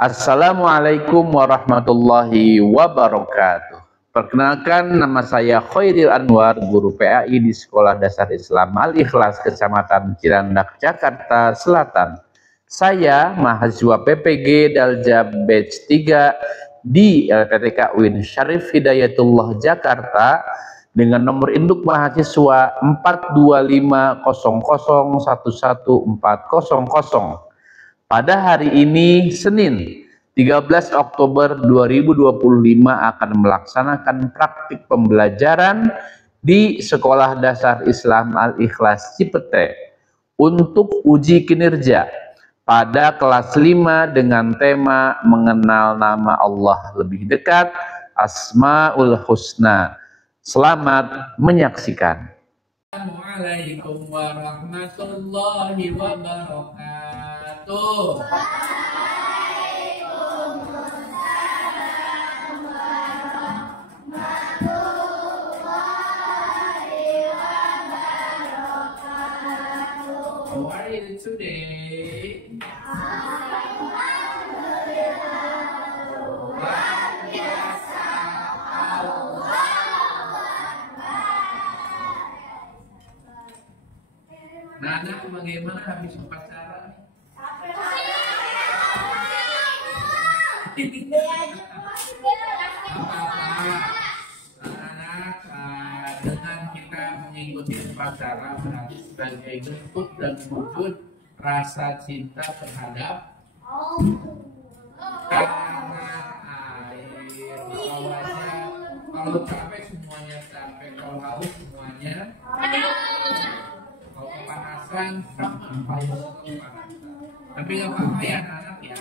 Assalamualaikum warahmatullahi wabarakatuh. Perkenalkan, nama saya Khairil Anwar, guru PAI di Sekolah Dasar Islam Al-Ikhlas, Kecamatan Cilandak, Jakarta Selatan. Saya mahasiswa PPG Dalja Batch 3 di LPTK UIN Syarif Hidayatullah Jakarta dengan nomor induk mahasiswa 42500111400. Pada hari ini, Senin, 13 Oktober 2025 akan melaksanakan praktik pembelajaran di Sekolah Dasar Islam Al-Ikhlas Cipete untuk uji kinerja pada kelas 5 dengan tema mengenal nama Allah lebih dekat, Asmaul Husna. Selamat menyaksikan. Assalamualaikum warahmatullahi wabarakatuh. How are you today? Nana, bagaimana habis upacara? Anak-anak, dengan kita mengikuti upacara berarti sebagai bentuk dan wujud rasa cinta terhadap tanah air. Kalau capek semuanya capek, kalau haus semuanya. Kalau kepanasan sama payung kepanasan. Tapi nggak apa-apa ya anak ya.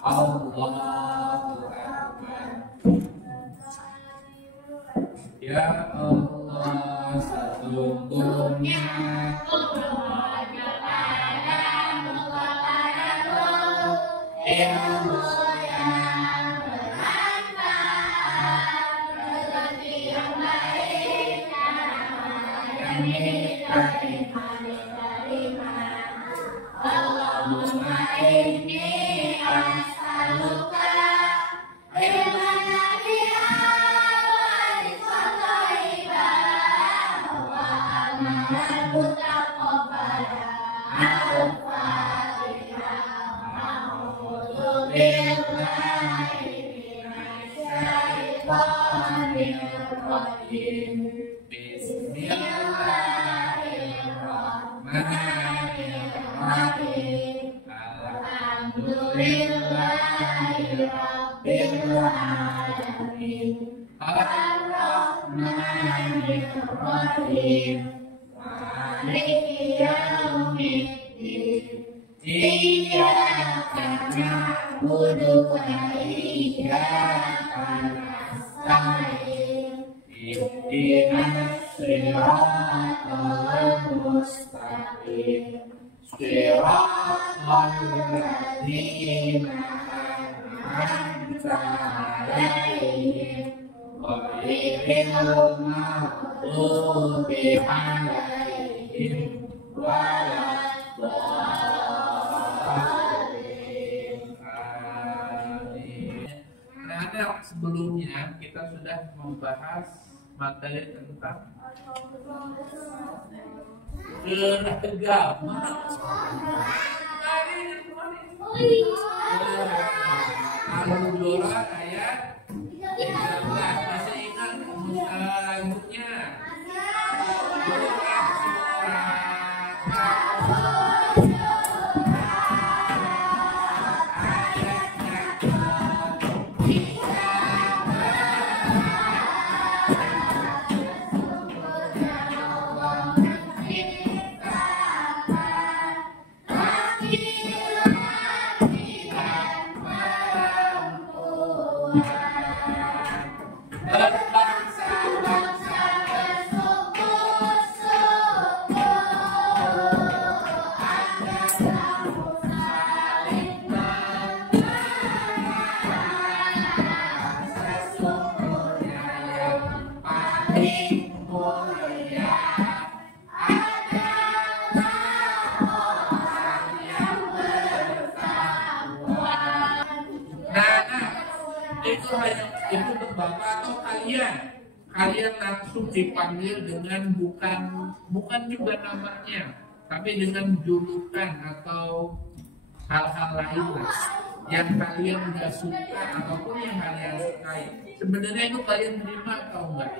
Allahu Akbar. Ya Allah, sesungguhnya ilmu yang bermanfaat, rezeki yang baik, yang diterima. Allahumma inni as'aluka ilman nafi'an wa rizqan thayyiban wa amalan mutaqabbalan. Al-Fatihah. A'udzu billahi minasy syaithanir rajim. Bismillahirrahmanirrahim. Alhamdulillahirabbil alamin. Ar-Rahmanir-Rahim. Maliki yaumiddin. Iyyaka na'budu wa iyyaka nasta'in. Ihdinas siratal mustaqim. Shiratal ladzina an'amta 'alaihim ghairil maghdubi 'alaihim waladdallin. Amin. Nah, sebelumnya kita sudah membahas materi tentang beragama. Al-Baqarah ayat 13. Masih ingat lanjutnya? hanya itu untuk bapak atau kalian langsung dipanggil dengan bukan juga namanya, tapi dengan julukan atau hal-hal lain lah yang kalian nggak suka ataupun yang kalian sukai. Sebenarnya itu kalian terima atau enggak?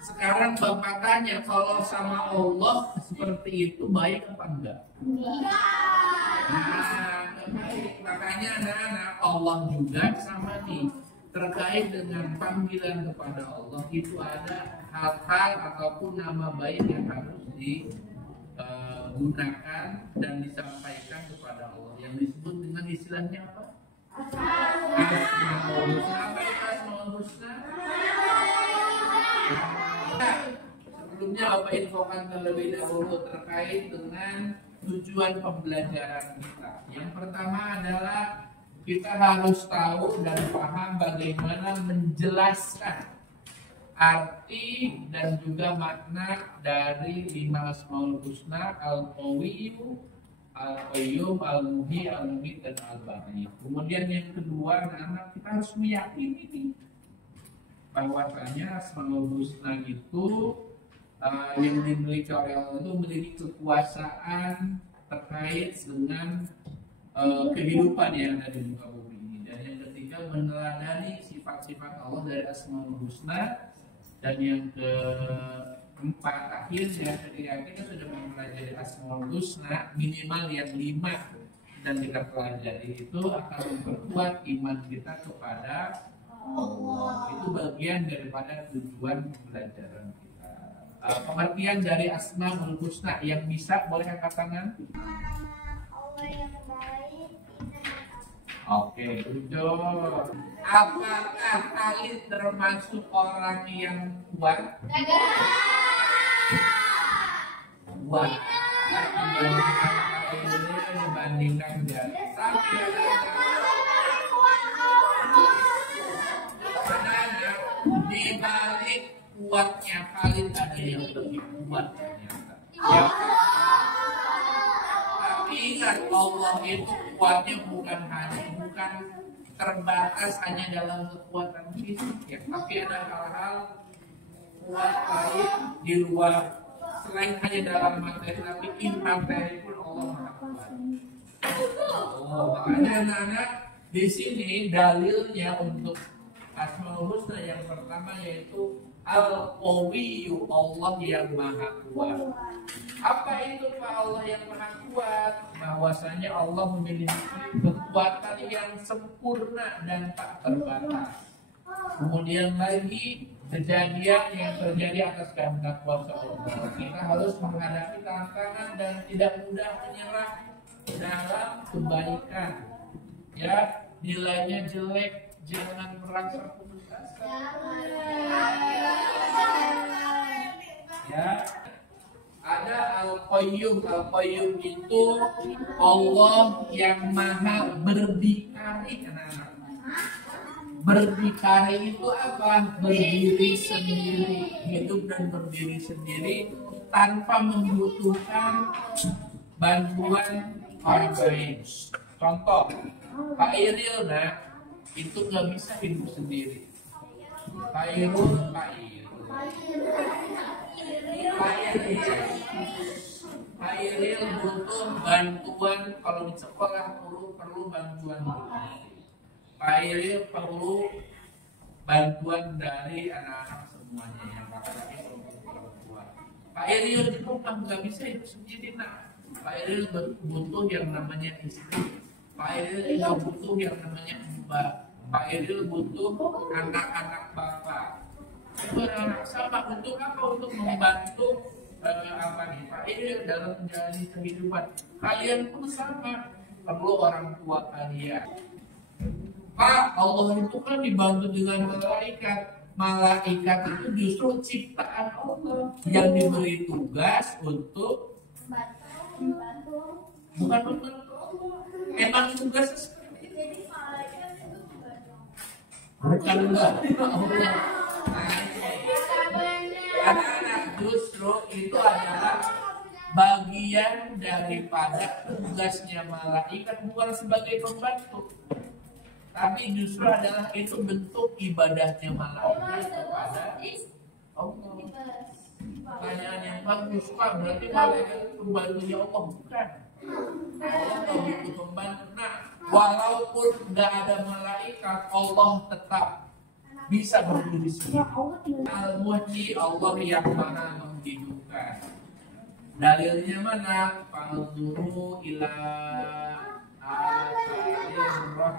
Sekarang bapak tanya, kalau sama Allah seperti itu baik apa enggak? Nah, baik. Makanya anak-anak, Allah juga sama nih, terkait dengan panggilan kepada Allah itu ada hal-hal ataupun nama baik yang harus digunakan dan disampaikan kepada Allah yang disebut dengan istilahnya apa? Asmaul Husna. Apa itu Asmaul Husna? Sebelumnya Bapak infokan terlebih dahulu terkait dengan tujuan pembelajaran kita. Yang pertama adalah kita harus tahu dan paham bagaimana menjelaskan arti dan juga makna dari 5 Asmaul Husna, Al-Qawiyyu, Al-Qayyum, Al-Muhyi, Al-Mumit, dan Al-Baqi. Kemudian yang kedua, anak kita harus meyakini nih bahwasanya Asmaul Husna itu yang dimiliki oleh Allah itu memiliki kekuasaan terkait dengan kehidupan yang ada di muka bumi ini. Dan yang ketiga, meneladani sifat-sifat Allah dari Asmaul Husna. Dan yang keempat, akhirnya ketika kita sudah mempelajari Asmaul Husna minimal yang 5 dan kita pelajari itu akan memperkuat iman kita kepada Allah. Itu bagian daripada tujuan pembelajaran kita. Pengertian dari Asmaul Husna yang bisa boleh angkat tangan? Allah yang baik. Oke, betul. Apakah Khalid termasuk orang yang kuat? Kuat. Dibandingkan dia. Tapi sebenarnya di balik kuatnya Khalid ada yang lebih kuat ternyata. Ya. Tapi ingat, Allah itu kuatnya bukan terbatas hanya dalam kekuatan fisik ya, tapi ada hal-hal kuat lain di luar selain hanya dalam materi, tapi imateri pun Allah Maha Kuat. Makanya anak-anak di sini dalilnya untuk Asmaul Husna yang pertama yaitu Al-Qawiyyu, Allah yang Maha Kuat. Apa itu Pak Allah yang Maha Kuat? Bahwasanya Allah memiliki kekuatan yang sempurna dan tak terbatas. Kemudian lagi kejadian yang terjadi atas kehendak kuasa Allah. Kita harus menghadapi tantangan dan tidak mudah menyerah dalam kebaikan. Ya, nilainya jelek, jangan merasa putus asa. Ya. Ada Al-Qayyum. Al-Qayyum itu Allah yang Maha berdikari. Berdikari itu apa? Berdiri sendiri, hidup dan berdiri sendiri tanpa membutuhkan bantuan orang lain. Contoh, Pak Iril itu nggak bisa hidup sendiri. Pak Iril butuh bantuan kalau di sekolah perlu bantuan. Pak Iril perlu bantuan dari anak-anak semuanya yang laki-laki perempuan. Pak Iril di rumah nggak bisa hidup sendiri Pak Iril butuh yang namanya istri. Pak Iril juga butuh yang namanya mbak. Pak Iril butuh anak-anak bapak. Anak sama untuk apa? Untuk membantu Pak Iril dalam menjalani kehidupan. Kalian pun sama, perlu orang tua kalian. Pak, Allah itu kan dibantu dengan malaikat. Malaikat itu justru ciptaan Allah yang diberi tugas untuk bukan membantu Allah. Emang tugasnya seperti itu. Bukan membantu Allah. Anak-anak justru itu adalah bagian daripada tugasnya malaikat bukan sebagai pembantu, tapi justru adalah itu bentuk ibadahnya malaikat kepada Allah. Pertanyaan yang bagus, Pak, berarti malaikat pembantunya Allah bukan? Allah kalau butuh pembantu. Nah, walaupun nggak ada malaikat, Allah tetap bisa berdiri sendiri. Al-Muhyi, Allah yang maha menghidupkan. Dalilnya mana? Fa'udhuru ila asairrah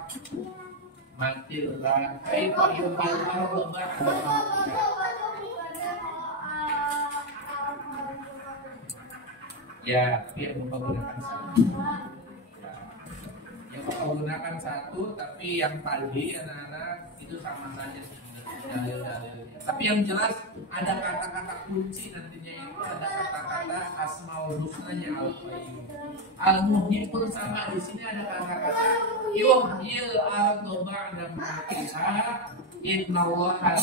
matillah kaifa yuhal ardu ba'da ya, dia menggunakan satu. Yang menggunakan satu, tapi yang tadi anak-anak itu sama saja dalil-dalilnya. Tapi yang jelas ada kata-kata kunci nantinya, itu ada kata-kata asmaul husnanya al-qayyum. Al-muhyi pun sama, di sini ada kata-kata yuhyil ardu ba'da mautiha innallaha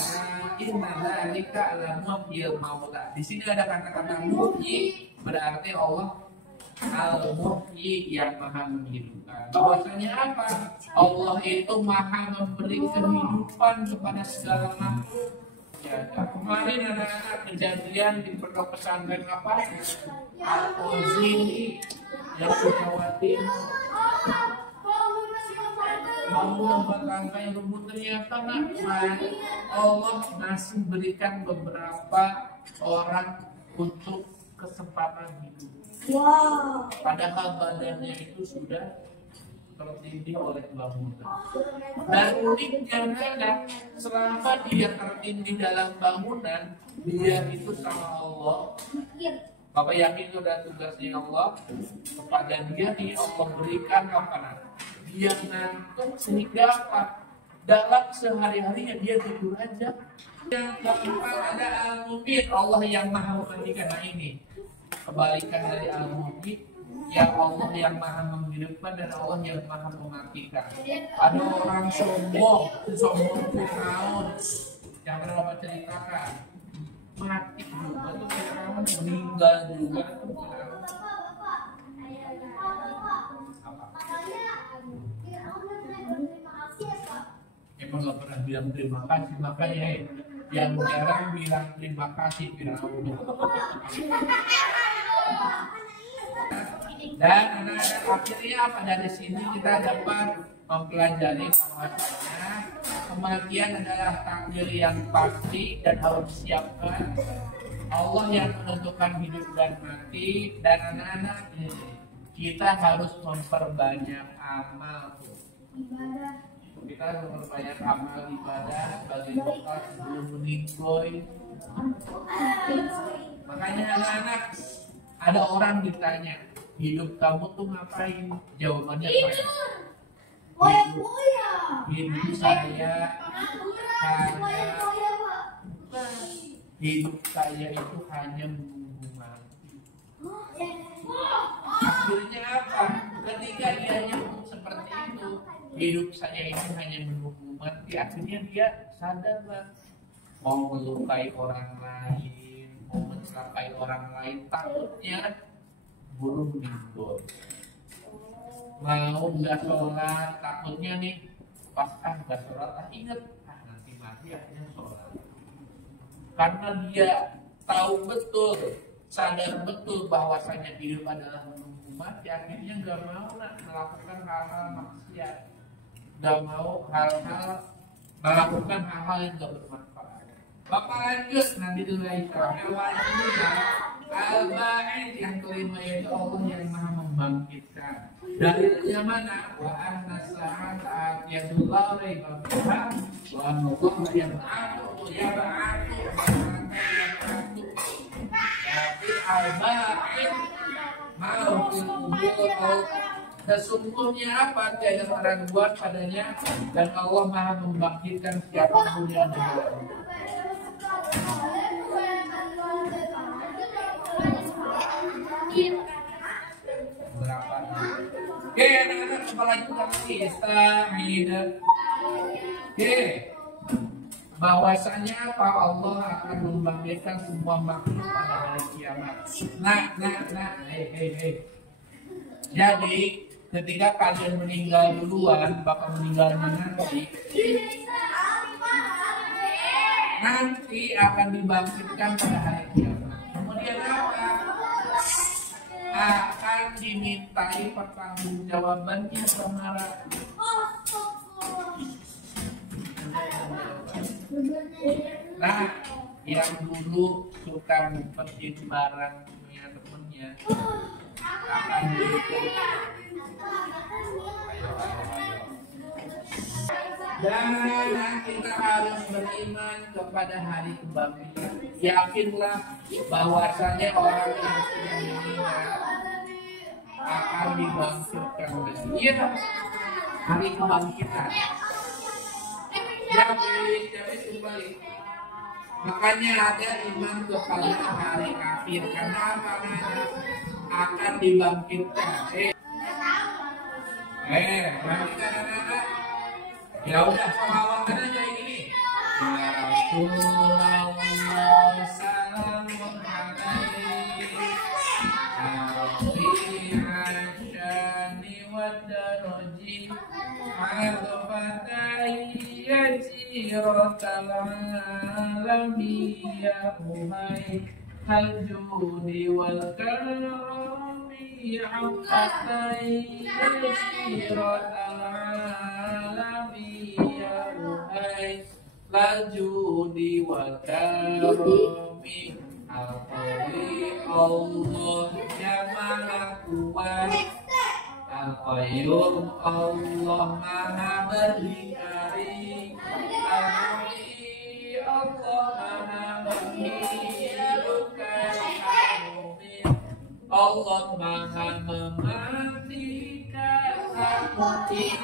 inna dzalika la muhyil mauta. Di sini ada kata-kata muhyi, berarti Allah Al-Muhyi yang maha menghidupkan. Bahwasanya apa? Allah itu maha memberi kehidupan kepada segala makhluk. Ya, kemarin anak-anak kejadian di pondok pesantren apa? Al-Ozini yang Sukawati mau membuat rangkai rumput, ternyata Allah masih berikan beberapa orang untuk kesempatan hidup. Wow. Padahal badannya itu sudah tertindih oleh bangunan. Dan uniknya adalah selama dia tertindih dalam bangunan, dia itu sama Allah. Bapak yakin itu adalah tugasnya Allah kepada dia. Allah berikan makanan. Dia ngantuk sehingga apa? Dalam sehari-harinya dia tidur aja. Yang keempat ada Al-Muhyi, Allah yang maha mematikan. Nah ini kebalikan dari Al-Muhyi, ya Allah yang maha menghidupkan dan Allah yang maha mematikan. Ada orang sombong Fir'aun yang pernah Bapak ceritakan, mati juga tuh Fir'aun, meninggal juga tuh Fir'aun. Emang gak pernah bilang terima kasih, makanya yang jarang bilang terima kasih Fir'aun. Dan anak-anak akhirnya apa, dari sini kita dapat mempelajari bahwasanya kematian adalah takdir yang pasti dan harus disiapkan. Allah yang menentukan hidup dan mati. Dan anak-anak, kita harus memperbanyak amal ibadah. Kita harus memperbanyak amal ibadah bagi doa sebelum meninggal. Makanya anak-anak, ada orang ditanya, hidup kamu tuh ngapain? Jawabannya apa? Hidup saya itu hanya menunggu mati. Akhirnya apa? Ketika dia nyambung seperti itu, hidup saya ini hanya menunggu mati. Akhirnya dia sadar lah, mau melukai orang lain, mau mencelakai orang lain, takutnya buru meninggal. Mau nggak sholat, takutnya nih pas nggak sholat, ingat nanti mati akhirnya sholat. Karena dia tahu betul, sadar betul bahwasanya hidup adalah menunggu mati, akhirnya nggak mau melakukan hal-hal maksiat, nggak mau melakukan hal-hal yang nggak bermanfaat. Bapak lanjut nanti dulu Al-Ba'id yang kelima, yaitu Allah yang maha membangkitkan. Dalilnya mana? Wa anna sa'ata yadullah raiba fiha wa anna Allah yab'atu tapi Al-Ba'id mau kubur, sesungguhnya apa? Tiada keraguan padanya, dan Allah maha membangkitkan siapapun yang ada. Berapa? Oke, anak-anak, selanjutnya Oke, bahwasanya apa? Allah akan membangkitkan semua makhluk pada hari kiamat. kiamat. Jadi ketika kalian meninggal duluan, bakal meninggalnya nanti akan dibangkitkan pada hari kiamat. Kemudian apa? Akan dimintai pertanggungjawabannya sama Nah, yang dulu suka ngumpetin barang punya temennya akan dan kita harus beriman kepada hari kebangkitan. Yakinlah bahwasanya orang yang sudah meninggal akan dibangkitkan lagi. Iya, hari kebangkitan. Yakin kembali. Makanya ada iman kepada hari kafir karena apa? Akan dibangkitkan. Bangkitkan anak-anak. Ya udah, pengawalan aja ini. Ya Rasulullah salamun alaihi Al-Fi'ashani wad-daraji Al-Fatai Yajiratal alami Ya Umay Al-Judi wal-Karami Al-Fatai Yajiratal alami Ya Umay Al-Judi wal-Karami Al-Qawi Allah Ya Maha Kuat Al-Qayyum Allah Maha Berdikari Al-Muhyi Allah Maha menghidupkan Al-Mumin Allah Maha mematikan Al-Muhyi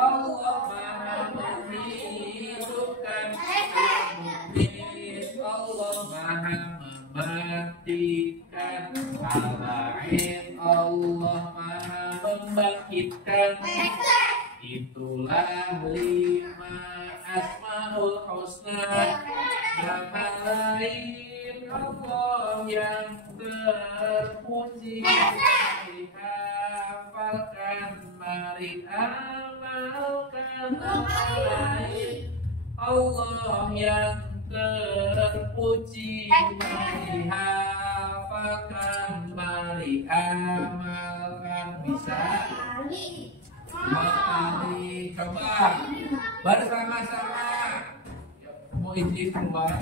Allah Maha menghidupkan Al-Mumin Allah Maha mematikan Al-Ain Allah Maha membangkitkan. Itulah 5 Asmaul Husna, nama lain Allah yang terpuji. Dihafalkan, mari amalkan. Nama lain Allah yang terpuji. Mari hafalkan, mari amalkan. Bisa? Mari coba bersama-sama. Mau izin keluar?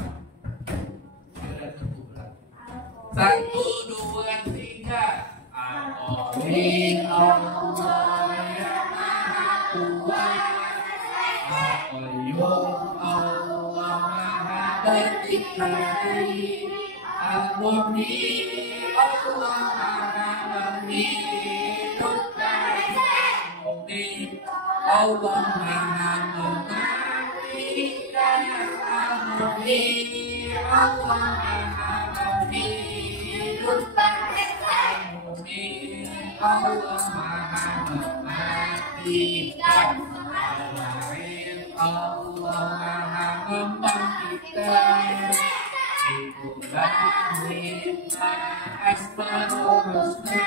1, 2, 3. Amin Allah yang Maha Kuat. Al-Qayyum Allah Maha Berdikari. Al-Muhyi Allah Maha menghidupkan. Allah Maha mematikan. Al-Muhyi Allah Maha menghidupkan. Al-Muhyi Allah Maha mematikan. Al-Ain Allah Maha membangkitkan. Itulah 5 Asmaul Husna,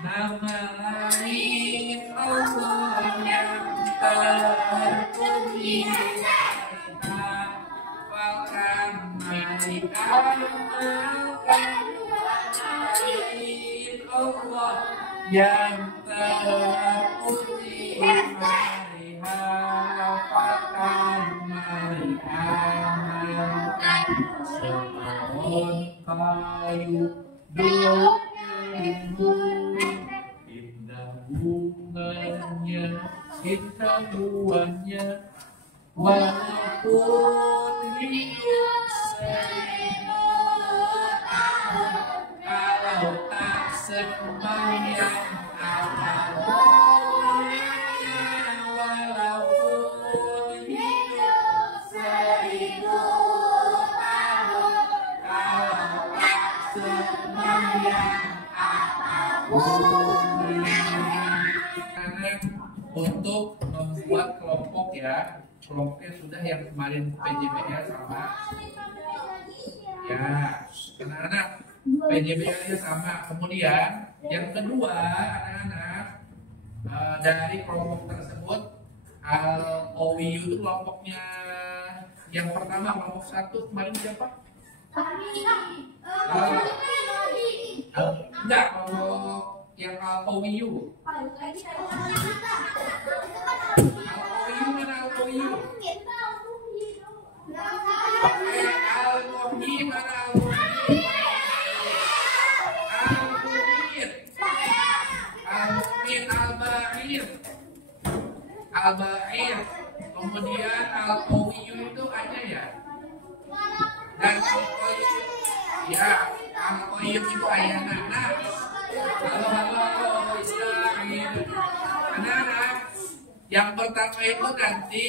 nama lain Allah yang terpuji. Hafalkan, mari amalkan. Lain Allah yang terpuji. Mari hafalkan, mari amalkan. Semohon kayu dulunya rimbun, indah bunganya, indah buahnya, walaupun hidup 1000 tahun, kalau tak sembahyang apa bolehnya. Walaupun hidup 1000 tahun, kalau tak sembahyang apa bolehnya. Untuk membuat kelompok ya, kelompoknya sudah yang kemarin PJBL sama ya. Anak-anak PJBL-nya sama. Kemudian yang kedua, anak-anak, dari kelompok tersebut, OWU itu kelompoknya yang pertama, kelompok 1 kemarin siapa? Enggak, kelompok yang OWU. OWU mana OWU? Al-Muhyi mana Al-Muhyi? Al-Muhyi Al-Ba'ir. Al-Ba'ir. Kemudian Al-Qawiyu itu aja ya. Dan Al-Qawiyu, ya, Al-Qawiyu itu ayana. Nah, halo Israel. Anak-anak, yang pertama itu nanti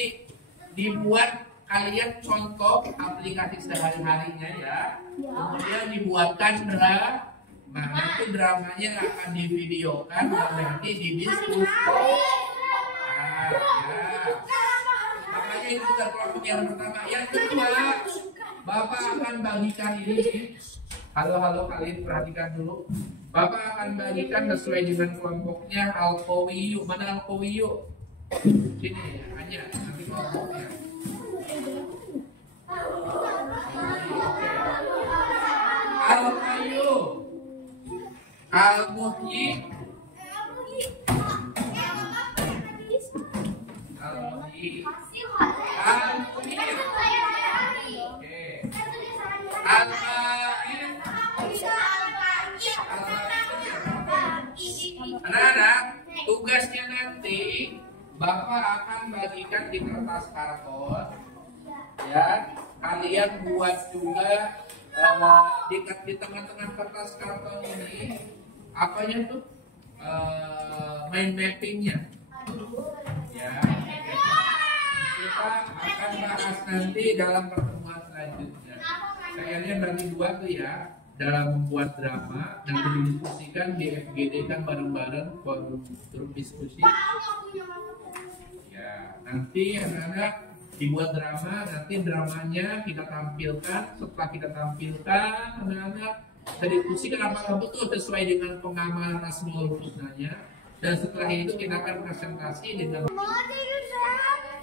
dibuat kalian contoh aplikasi sehari-harinya ya. Kemudian dibuatkan drama. Nah, nanti dramanya akan divideokan dan nanti didiskusikan. Nah, ya. Makanya itu kelompok yang pertama. Yang kedua, Bapak akan bagikan ini. Halo kalian perhatikan dulu. Bapak akan bagikan sesuai dengan kelompoknya Al-Qawiyu. Mana Al-Qawiyu? Sini hanya nanti kelompoknya. Al-Qawiyu, Al-Muhyi, Al-Muhyi, Al-Muhyi, Al-Ba'ir. Anak-anak, tugasnya nanti Bapak akan bagikan di kertas karton. Ya, kalian buat juga di tengah-tengah kertas karton ini apanya tuh mind mappingnya. Ya, kita akan bahas nanti dalam pertemuan selanjutnya. Kayaknya bagi dua tuh ya, dalam membuat drama dan didiskusikan di FGD kan bareng-bareng forum grup diskusi. Ya, nanti anak-anak dibuat drama, nanti dramanya kita tampilkan. Setelah kita tampilkan, anak-anak kita diskusikan apakah betul sesuai dengan pengamalan Asmaul Husnanya. Dan setelah itu kita akan presentasi dengan.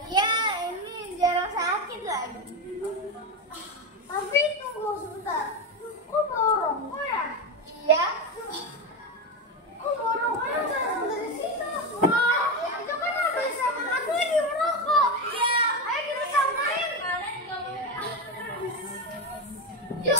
Ya, ini jarang sakit lagi. Tapi tunggu sebentar. Kok bau rokok ya? Iya. Kok bau rokoknya datang dari situ? Wah, itu kan habis sama aku di merokok. Iya. Ayo kita samperin. Ya.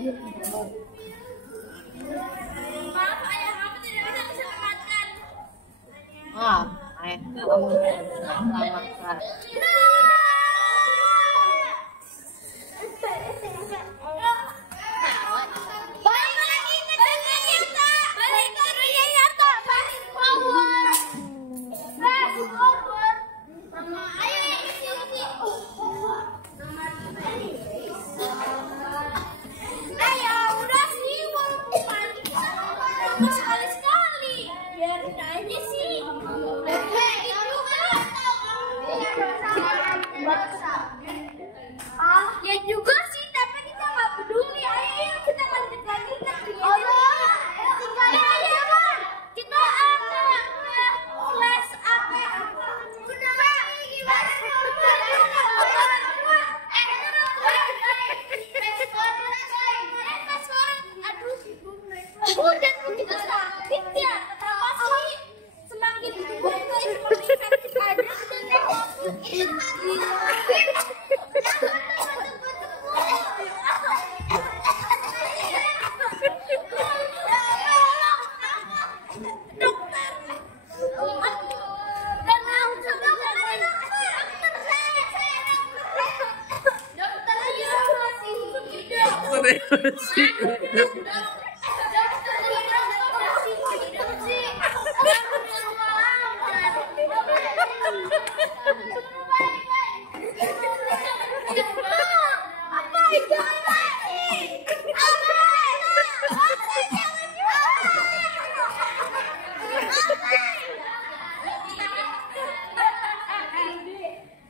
Maaf ayah, kamu tidak bisa diselamatkan. Ayah kamu selamatkan. Balik lagi ke dunia nyata. Balik ke dunia nyata. Fast forward. Fast forward. Mama, ayo ke sini. Ayo, udah sih, walaupun panik. Sekali-sekali. Biar aja sih. Ya juga sih, tapi kita nggak peduli. Ayo kita lanjut lagi ke kita akan kelas apa? Udah kita sakit ya. Kenapa sih? Semakin tua semakin sakit aja.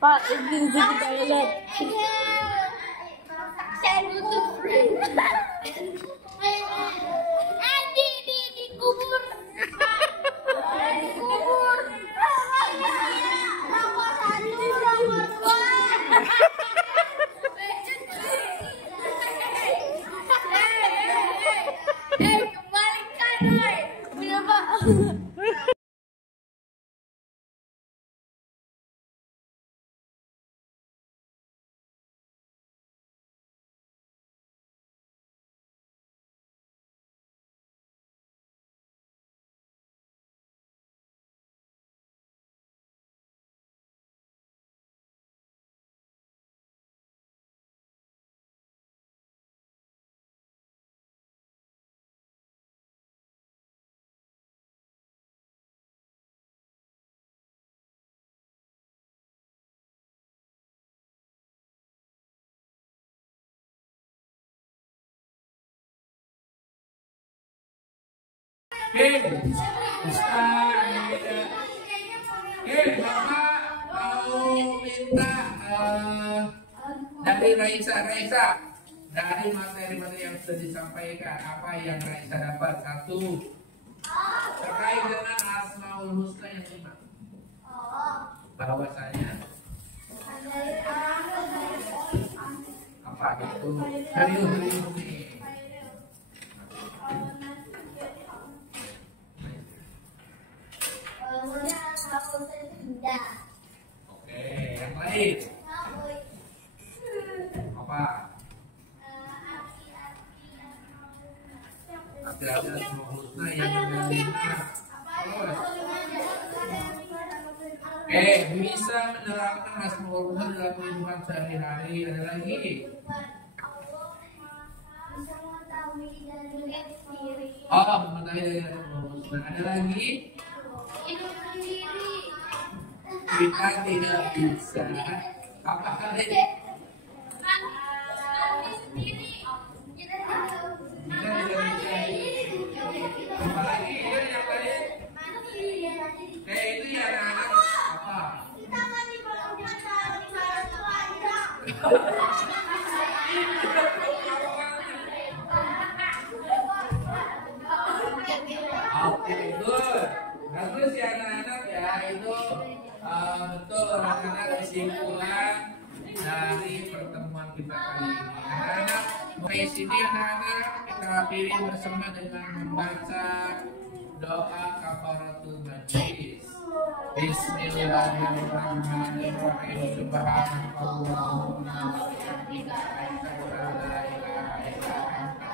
Pak, izin jadi toilet. Saya butuh friend. Adi dikubur. Dikubur. Nomor 1, nomor 2. Kembalikan, woy. Bener, Pak. Bapak mau minta dari Raisa, dari materi-materi yang sudah disampaikan, apa yang Raisa dapat? 1, terkait dengan Asmaul Husna yang 5. Bahwasanya apa itu? Serius nih. Oke, yang lain apa? Arti-arti Asmaul Husna yang lima. Bisa menerapkan Asmaul Husna dalam kehidupan sehari-hari. Ada lagi? Mengetahui dari Asmaul Husna. Ada lagi? Kita tidak bisa. Apakah ini? Apalagi yang lain? Itu ya anak-anak apa? Oke, good. Bagus ya anak-anak ya, itu betul anak-anak kesimpulan dari pertemuan kita kali ini. Anak-anak, mulai sini anak-anak kita akhiri bersama dengan membaca doa kafaratul majlis. Bismillahirrahmanirrahim. Subhanallahumma wa bihamdika asyhadu an la ilaha illa anta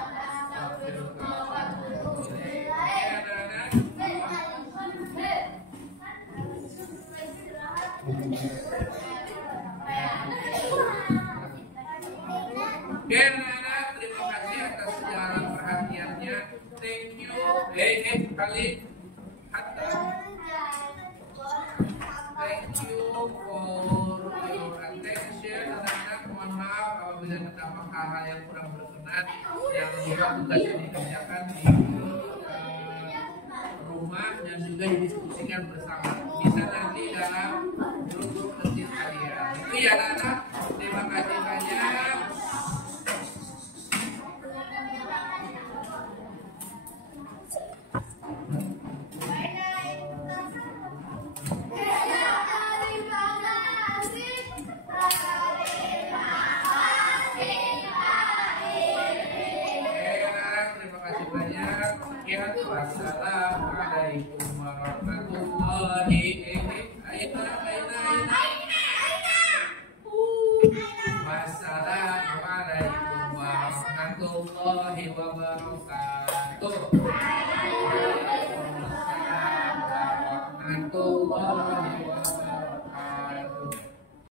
kali. Hatta. Thank you for your attention, anak-anak. Mohon maaf apabila terdapat hal-hal yang kurang berkenan yang juga tugas yang dikerjakan di rumah dan juga didiskusikan bersama. Bisa nanti dalam grup-grup kecil kalian. Itu ya anak-anak. Terima kasih banyak. Wassalamualaikum warahmatullahi wabarakatuh.